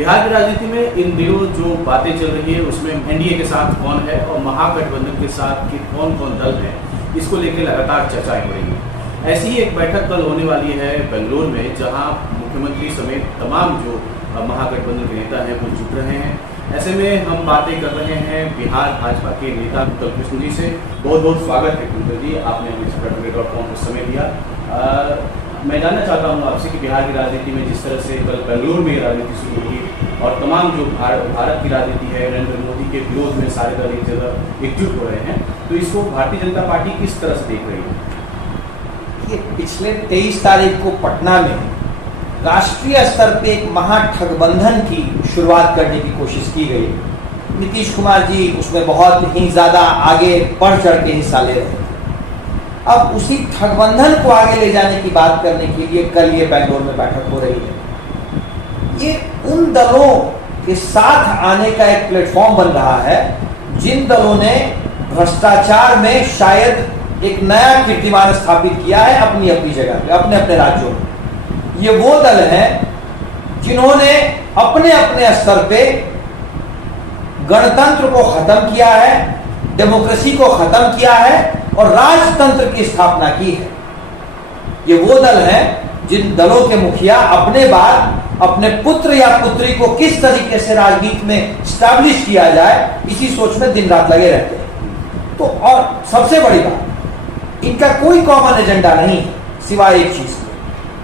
बिहार की राजनीति में इन दिनों जो बातें चल रही है उसमें एनडीए के साथ कौन है और महागठबंधन के साथ के कौन कौन दल हैं, इसको लेकर लगातार चर्चाएं हो रही हैं। ऐसी ही एक बैठक कल होने वाली है बेंगलुरु में, जहां मुख्यमंत्री समेत तमाम जो महागठबंधन के नेता हैं वो जुट रहे हैं। ऐसे में हम बातें कर रहे हैं बिहार भाजपा के नेता कुंतल कृष्ण जी से। बहुत बहुत स्वागत है कुंतल जी, आपने हमें Separate.com को समय दिया। मैं जानना चाहता हूँ आपसे कि बिहार की राजनीति में जिस तरह से कल बेंगलुरु में राजनीति शुरू हुई और तमाम जो भारत की राजनीति है, नरेंद्र मोदी के विरोध में सारे दल एक जगह एकजुट हो रहे हैं, तो इसको भारतीय जनता पार्टी किस तरह से देख रही है? ये पिछले 23 तारीख को पटना में राष्ट्रीय स्तर पे एक महागठबंधन की शुरुआत करने की कोशिश की गई। नीतीश कुमार जी उसमें बहुत ही ज्यादा आगे बढ़ चढ़ के हिस्सा ले रहे हैं। अब उसी गठबंधन को आगे ले जाने की बात करने के लिए कल ये बेंगलुरु में बैठक हो रही है। ये उन दलों के साथ आने का एक प्लेटफॉर्म बन रहा है जिन दलों ने भ्रष्टाचार में शायद एक नया कीर्तिमान स्थापित किया है अपनी अपनी जगह पे, अपने अपने राज्यों में। ये वो दल हैं जिन्होंने अपने अपने स्तर पे गणतंत्र को खत्म किया है, डेमोक्रेसी को खत्म किया है और राजतंत्र की स्थापना की है। ये वो दल हैं जिन दलों के मुखिया अपने बाद अपने पुत्र या पुत्री को किस तरीके से राजनीति में स्टैब्लिश किया जाए, इसी सोच में दिन रात लगे रहते हैं। तो और सबसे बड़ी बात, इनका कोई कॉमन एजेंडा नहीं है सिवाय एक चीज के।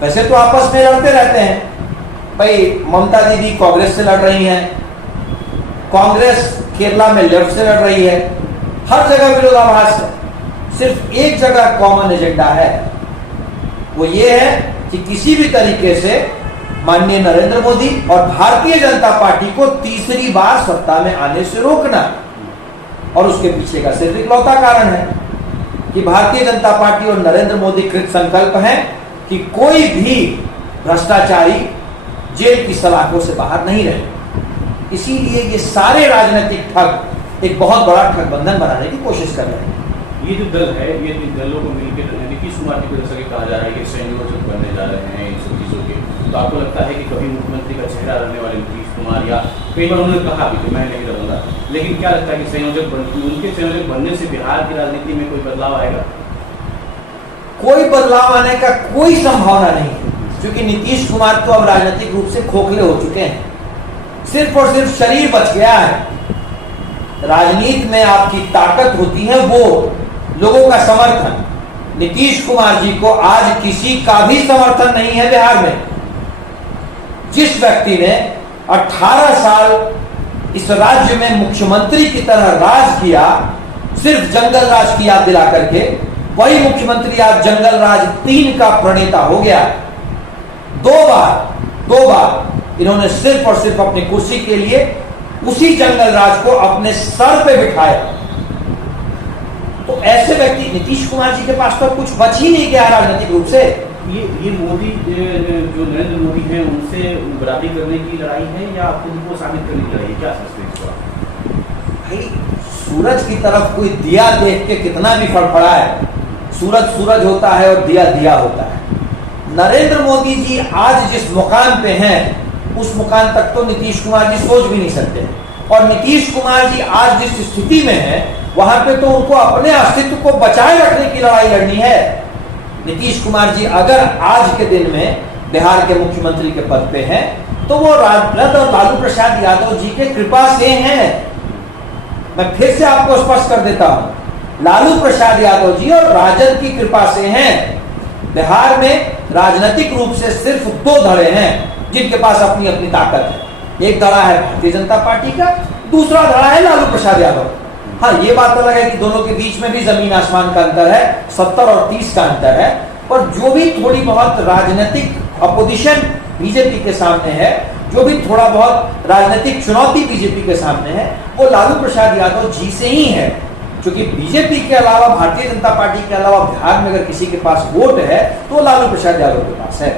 वैसे तो आपस में लड़ते रहते हैं। भाई ममता दीदी कांग्रेस से लड़ रही हैं, कांग्रेस केरला में लेफ्ट से लड़ रही है, हर जगह विरोधाभास है। सिर्फ एक जगह कॉमन एजेंडा है, वो ये है कि किसी भी तरीके से माननीय नरेंद्र मोदी और भारतीय जनता पार्टी को तीसरी बार सत्ता में आने से रोकना। और उसके पीछे का सिर्फ इकलौता कारण है कि भारतीय जनता पार्टी और नरेंद्र मोदी कृत संकल्प हैं कि कोई भी भ्रष्टाचारी जेल की सलाखों से बाहर नहीं रहे। इसीलिए ये सारे राजनीतिक ठग एक बहुत बड़ा ठगबंधन बनाने की कोशिश कर रहे हैं। ये जो दल है, ये दलों को मिलकर नीतीश कुमार की तरफ से कहा जा रहा है कि संयोजक बनने जा रहे हैं इन सब चीज़ों के, तो आपको लगता है कि कभी मुख्यमंत्री का चेहरा रहने वाले नीतीश कुमार, या कई बार उन्होंने कहा भी कि मैं नहीं रहूंगा, लेकिन क्या लगता है कि उनके संयोजक बनने से बिहार की राजनीति में कोई बदलाव आएगा? कोई बदलाव आने का कोई संभावना नहीं है, क्योंकि नीतीश कुमार तो अब राजनीतिक रूप से खोखले हो चुके हैं। सिर्फ और सिर्फ शरीर बच गया है। राजनीति में आपकी ताकत होती है वो लोगों का समर्थन। नीतीश कुमार जी को आज किसी का भी समर्थन नहीं है बिहार में। जिस व्यक्ति ने 18 साल इस राज्य में मुख्यमंत्री की तरह राज किया, सिर्फ जंगल राज की याद दिला करके, वही मुख्यमंत्री आज जंगल राज 3 का प्रणेता हो गया। दो बार इन्होंने सिर्फ और सिर्फ अपनी कुर्सी के लिए उसी जंगल राज को अपने सर पे बिठाया। तो ऐसे व्यक्ति, नीतीश कुमार जी के पास तो कुछ बच ही नहीं गया राजनीतिक रूप से। ये मोदी जो नरेंद्र मोदी हैं उनसे बराबरी करने की लड़ाई है या खुद को साबित करने की लड़ाई है, क्या समझते हैं इसको? भाई सूरज की तरफ कोई दिया देख के कितना भी फड़फड़ा है, सूरज सूरज होता है और दिया दिया होता है। नरेंद्र मोदी जी आज जिस मुकाम पे हैं उस मुकाम तक तो नीतीश कुमार जी सोच भी नहीं सकते। और नीतीश कुमार जी आज जिस स्थिति में है वहां पे तो उनको अपने अस्तित्व को बचाए रखने की लड़ाई लड़नी है। नीतीश कुमार जी अगर आज के दिन में बिहार के मुख्यमंत्री के पद पे हैं तो वो राजद और लालू प्रसाद यादव जी के कृपा से हैं। मैं फिर से आपको स्पष्ट कर देता हूं, लालू प्रसाद यादव जी और राजद की कृपा से हैं। बिहार में राजनीतिक रूप से सिर्फ 2 धड़े हैं जिनके पास अपनी अपनी ताकत है। एक धड़ा है भारतीय जनता पार्टी का, दूसरा धड़ा है लालू प्रसाद यादव। हाँ, ये बात अलग है कि दोनों के बीच में भी जमीन आसमान का अंतर है, 70 और 30 का अंतर है। पर जो भी थोड़ी बहुत राजनीतिक अपोजिशन बीजेपी के सामने है, जो भी थोड़ा बहुत राजनीतिक चुनौती बीजेपी के सामने है, वो लालू प्रसाद यादव जी से ही है। क्योंकि बीजेपी के अलावा, भारतीय जनता पार्टी के अलावा बिहार में अगर किसी के पास वोट है तो लालू प्रसाद यादव के पास है।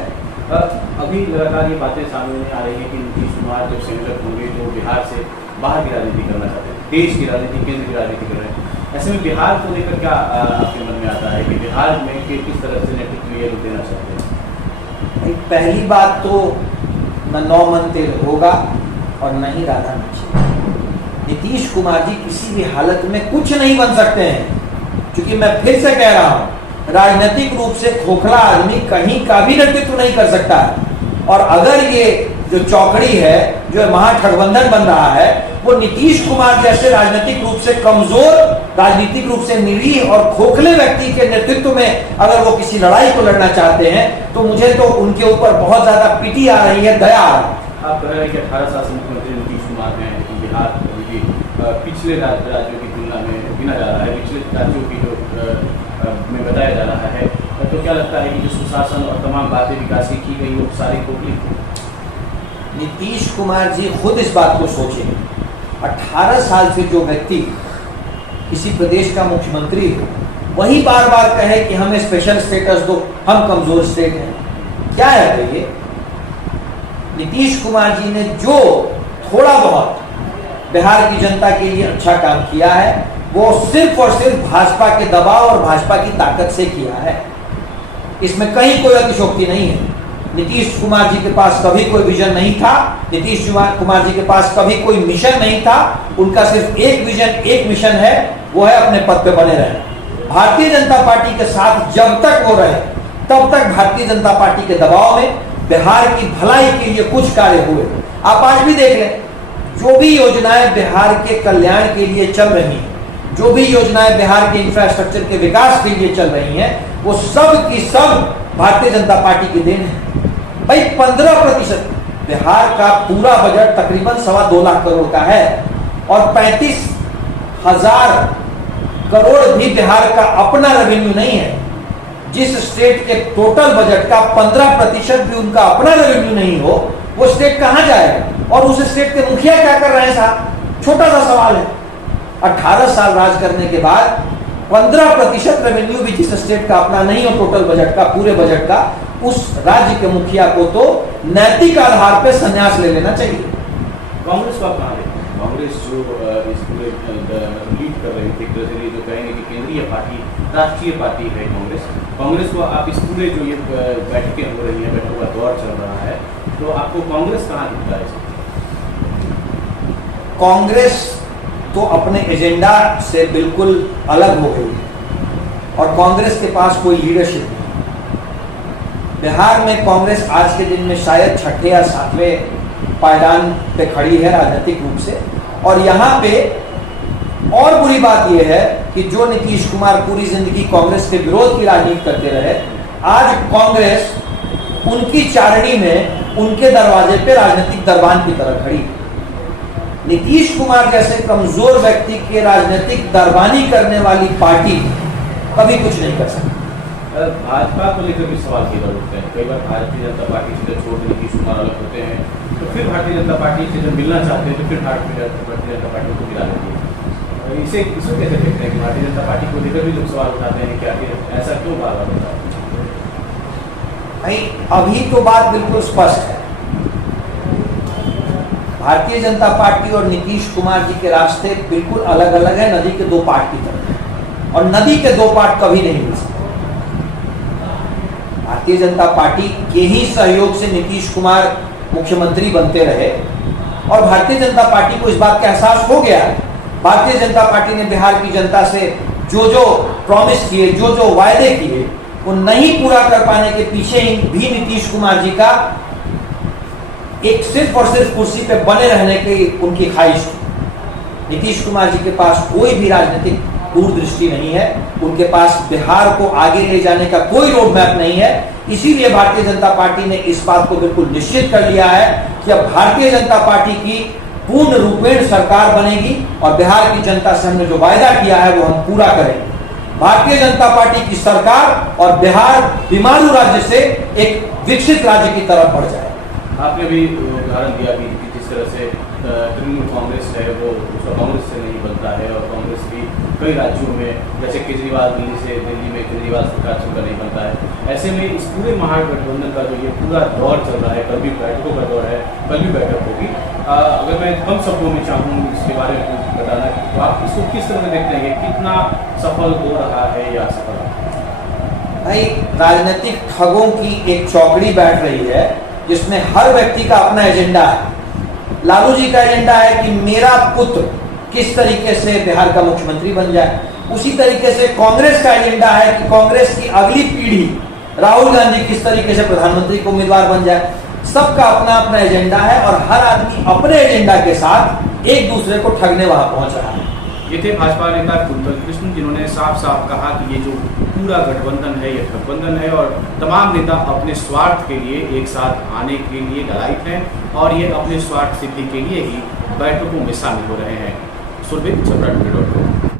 अभी लगातार ये बातें सामने आ रही है कि नीतीश कुमार जब संयोजक होंगे तो बिहार से बाहर की राजनीति करना चाहते हैं, देश की राजनीति, केंद्र की राजनीति कर रहे हैं। ऐसे में बिहार को लेकर क्या आपके मन में आता है कि बिहार में किस तरह से नेतृत्व ये लोग देना चाहते हैं? पहली बात तो मैं 9 मन तेल होगा और न ही राधा नाचिया। नीतीश कुमार जी किसी भी हालत में कुछ नहीं बन सकते हैं, क्योंकि मैं फिर से कह रहा हूं, राजनीतिक रूप से खोखला आदमी कहीं का भी नेतृत्व नहीं कर सकता है। और अगर ये जो चौकड़ी है, जो महागठबंधन बन रहा है, वो नीतीश कुमार जैसे राजनीतिक रूप से कमजोर, राजनीतिक रूप से निरीह और खोखले व्यक्ति के नेतृत्व में अगर वो किसी लड़ाई को लड़ना चाहते हैं, तो मुझे तो उनके ऊपर बहुत ज्यादा पीटी आ रही है, दया आ रही है। आप कह रहे हैं कि 18 साल से मुख्यमंत्री नीतीश कुमार हैं, लेकिन बिहार पिछले राज्यों की तुलना में गिना जा रहा है, पिछले राज्यों की जो में बताया जा रहा है, तो क्या लगता है कि जो सुशासन और तमाम बातें विकास की गई वो सारी खोखली थी? नीतीश कुमार जी खुद इस बात को सोचें। 18 साल से जो व्यक्ति किसी प्रदेश का मुख्यमंत्री हो, वही बार बार कहे कि हमें स्पेशल स्टेटस दो, हम कमजोर स्टेट हैं। क्या है ये? नीतीश कुमार जी ने जो थोड़ा बहुत बिहार की जनता के लिए अच्छा काम किया है, वो सिर्फ और सिर्फ भाजपा के दबाव और भाजपा की ताकत से किया है। इसमें कहीं कोई अतिशोक्ति नहीं है। नीतीश कुमार जी के पास कभी कोई विजन नहीं था, नीतीश कुमार जी के पास कभी कोई मिशन नहीं था। उनका सिर्फ एक विजन, एक मिशन है, वो है अपने पद पे बने रहना। भारतीय जनता पार्टी के साथ जब तक वो रहे, तब तक भारतीय जनता पार्टी के दबाव में बिहार की भलाई के लिए कुछ कार्य हुए। आप आज भी देख लें, जो भी योजनाएं बिहार के कल्याण के लिए चल रही हैं, जो भी योजनाएं बिहार के इंफ्रास्ट्रक्चर के विकास के लिए चल रही हैं, वो सब की सब भारतीय जनता पार्टी की देन है। भाई 15% बिहार का पूरा बजट तकरीबन 2.25 लाख करोड़ का है, और 35,000 करोड़ भी बिहार का अपना रेवेन्यू नहीं है। जिस स्टेट के टोटल बजट का 15% भी उनका अपना रेवेन्यू नहीं हो, वो स्टेट कहां जाएगा? और उस स्टेट के मुखिया क्या कर रहे हैं साहब? छोटा सा सवाल है। 18 साल राज करने के बाद 15% रेवेन्यू भी जिस स्टेट का अपना नहीं हो, टोटल बजट का, पूरे बजट का, उस राज्य के मुखिया को तो नैतिक आधार पर संन्यास ले लेना चाहिए। कांग्रेस को आप कहां देखते हैं? कांग्रेस जो इस पूरे लीड कर रही थी, जो कहेंगे कि केंद्रीय पार्टी, राष्ट्रीय पार्टी है कांग्रेस को आप इस पूरे जो ये बैठकें हो रही हैं, बैठकों का दौर चल रहा है, तो आपको कांग्रेस कहाँ दिखता है? कांग्रेस तो अपने एजेंडा से बिल्कुल अलग हो गई है, और कांग्रेस के पास कोई लीडरशिप नहीं। बिहार में कांग्रेस आज के दिन में शायद 6ठे या 7वें पायदान पे खड़ी है राजनीतिक रूप से। और यहाँ पे और बुरी बात यह है कि जो नीतीश कुमार पूरी जिंदगी कांग्रेस के विरोध की राजनीति करते रहे, आज कांग्रेस उनकी चारणी में, उनके दरवाजे पे राजनीतिक दरबान की तरह खड़ी है। नीतीश कुमार जैसे कमजोर व्यक्ति के राजनीतिक दरबानी करने वाली पार्टी कभी कुछ नहीं कर सकती। भाजपा को लेकर भी सवाल किए जा उठते हैं। कई बार भारतीय जनता पार्टी से जब छोड़ नीतीश कुमार अलग होते हैं, तो फिर भारतीय जनता पार्टी से जब मिलना चाहते हैं, तो फिर भारतीय जनता पार्टी को गिरा देती है। इसे कैसे देखते हैं कि भारतीय जनता पार्टी को लेकर भी लोग सवाल उठाते हैं कि आखिर ऐसा क्यों बार बार होता है? नहीं, अभी तो बात बिल्कुल स्पष्ट है। भारतीय जनता पार्टी और नीतीश कुमार जी के रास्ते बिल्कुल अलग अलग है, नदी के दो पार्ट की तरह है, और नदी के दो पार्ट कभी नहीं मिल सकते। भारतीय जनता पार्टी के ही सहयोग से नीतीश कुमार मुख्यमंत्री बनते रहे, और भारतीय जनता पार्टी को इस बात का एहसास हो गया है। भारतीय जनता पार्टी ने बिहार की जनता से जो जो प्रॉमिस किए, जो जो वायदे किए, वो नहीं पूरा कर पाने के पीछे ही भी नीतीश कुमार जी का एक सिर्फ और सिर्फ कुर्सी पे बने रहने की उनकी ख्वाहिश। नीतीश कुमार जी के पास कोई भी राजनीतिक दूरदृष्टि नहीं है, उनके पास बिहार को आगे ले जाने का कोई रोड मैप नहीं है। इसीलिए भारतीय जनता पार्टी ने इस बात को बिल्कुल निश्चित कर लिया है कि अब भारतीय जनता पार्टी की पूर्ण रूपेण सरकार बनेगी, और बिहार की जनता से हमने जो वायदा किया है वो हम पूरा करेंगे। भारतीय जनता पार्टी की सरकार और बिहार बीमारू राज्य से एक विकसित राज्य की तरफ बढ़ जाए। आपने भी उदाहरण दिया कि जिस तरह से तृणमूल कांग्रेस है वो उसका कांग्रेस से नहीं बनता है, और कांग्रेस भी कई राज्यों में, जैसे केजरीवाल दिल्ली में केजरीवाल सरकार से नहीं बनता है। ऐसे में इस पूरे महागठबंधन का जो ये पूरा दौर चल रहा है, कल भी बैठकों का दौर है, कल भी बैठक होगी, अगर मैं कम शब्दों में चाहूँ इसके बारे में कुछ बताना, तो आप इसको किस तरह से देखते हैं? कितना सफल हो रहा है या असफल? भाई, राजनीतिक ठगों की एक चौकड़ी बैठ रही है जिसमें हर व्यक्ति का अपना एजेंडा है। लालू जी का एजेंडा है कि मेरा पुत्र किस तरीके से बिहार का मुख्यमंत्री बन जाए। उसी तरीके से कांग्रेस का एजेंडा है कि कांग्रेस की अगली पीढ़ी राहुल गांधी किस तरीके से प्रधानमंत्री को उम्मीदवार बन जाए। सबका अपना अपना एजेंडा है और हर आदमी अपने एजेंडा के साथ एक दूसरे को ठगने वहां पहुंच रहा है। ये थे भाजपा नेता कुंतल कृष्ण, जिन्होंने साफ साफ कहा कि ये जो पूरा गठबंधन है ये ठगबंधन है और तमाम नेता अपने स्वार्थ के लिए एक साथ आने के लिए ललायत हैं और ये अपने स्वार्थ सिद्धि के लिए ही बैठकों में शामिल हो रहे हैं। सुरभित, छपरा टुडे.com।